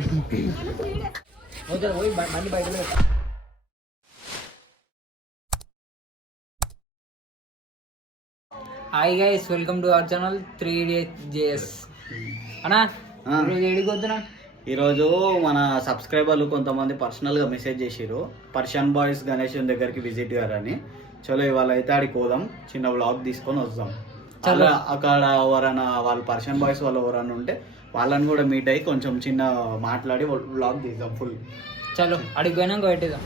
Hi guys, welcome to our channel 3DJS. అన్నా ఈరోజు ఏడిపోతున్నా? ఈరోజు మన సబ్స్క్రైబర్లు కొంతమంది పర్సనల్గా మెసేజ్ చేసిరు, పర్షియన్ బాయ్స్ గణేష్ దగ్గరికి విజిట్ గారని. చలో ఇవాళ అయితే ఆడికి పోదాం, చిన్న వ్లాగ్ తీసుకొని వద్దాం. అలా అక్కడ ఎవరైనా వాళ్ళు పర్షియన్ బాయ్స్ వాళ్ళు ఎవరైనా ఉంటే వాళ్ళని కూడా మీట్ అయ్యి కొంచెం చిన్న మాట్లాడి వ్లాగ్ తీద్దాం ఫుల్. చలో అడిగి పోయినాక పెట్టేద్దాం.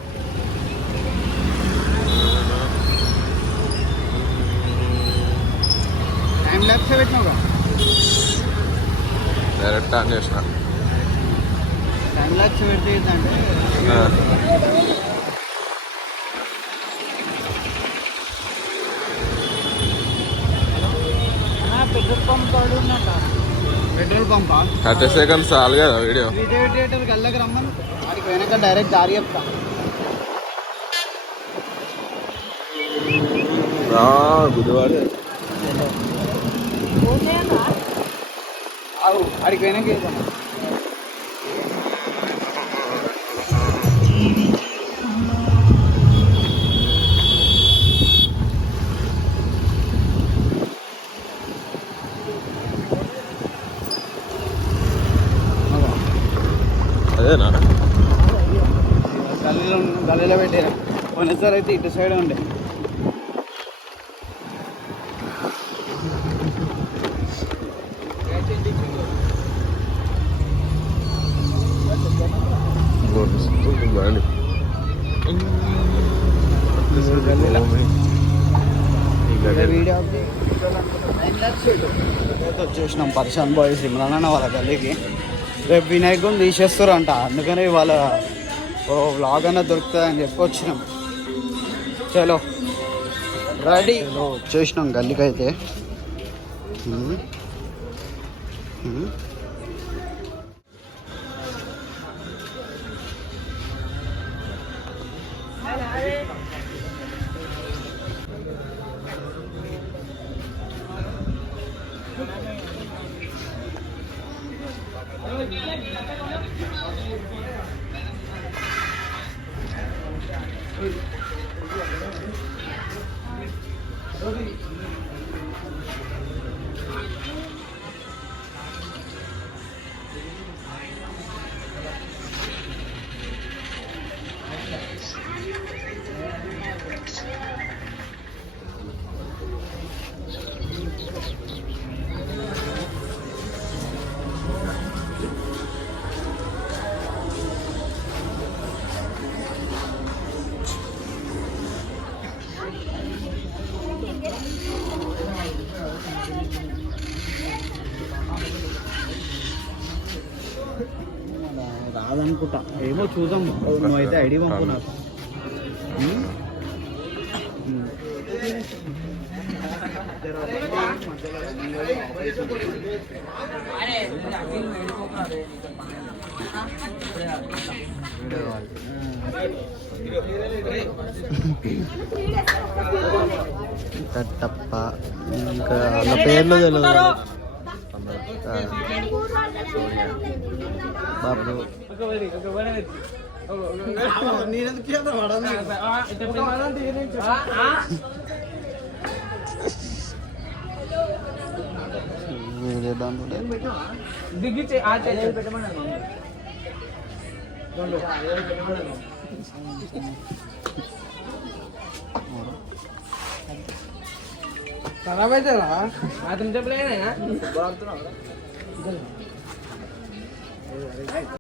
టైం ల్యాప్స్ పెట్టినావుగా? డైరెక్ట్ ఆన్ చేసిన. టైం ల్యాప్స్ పెడితే ఏంటంటే పెట్రోల్ పంప్ కాడు ఉన్నట. పెట్రోల్ పంపా? 30 seconds చాలు కదా వీడియో. థియేటర్కి వెళ్ళక రమ్మని ఆడికి వెనక డైరెక్ట్ దారి చెప్తా. బుధవారం ఆడికి వెనక వెళ్తాను. అదేనా గల్లీలో పెట్టారు. కొన్నిసారి అయితే ఇటు సైడ్ ఉండే. వచ్చేసినాం పర్షియన్ బాయ్స్ ఇమ్రాన్ అన్న వాళ్ళ గల్లీకి. రేపు వినాయకుని తీసేస్తారంట, అందుకని వాళ్ళ వ్లాగ్ అన్న దొరుకుతుందని చెప్పి వచ్చినాం. చలో రెడీ. వచ్చేసినాం గల్లీకి అయితే. రాదనుకుంటా, ఏమో చూద్దాం. నువ్వైతే ఐడి పంపు నాకు. తప్ప ఇంకా వాళ్ళ పేర్లు తెలియదు. బాబు ఖరాబ్ అవుతుందా? అతను చెప్పలేనా?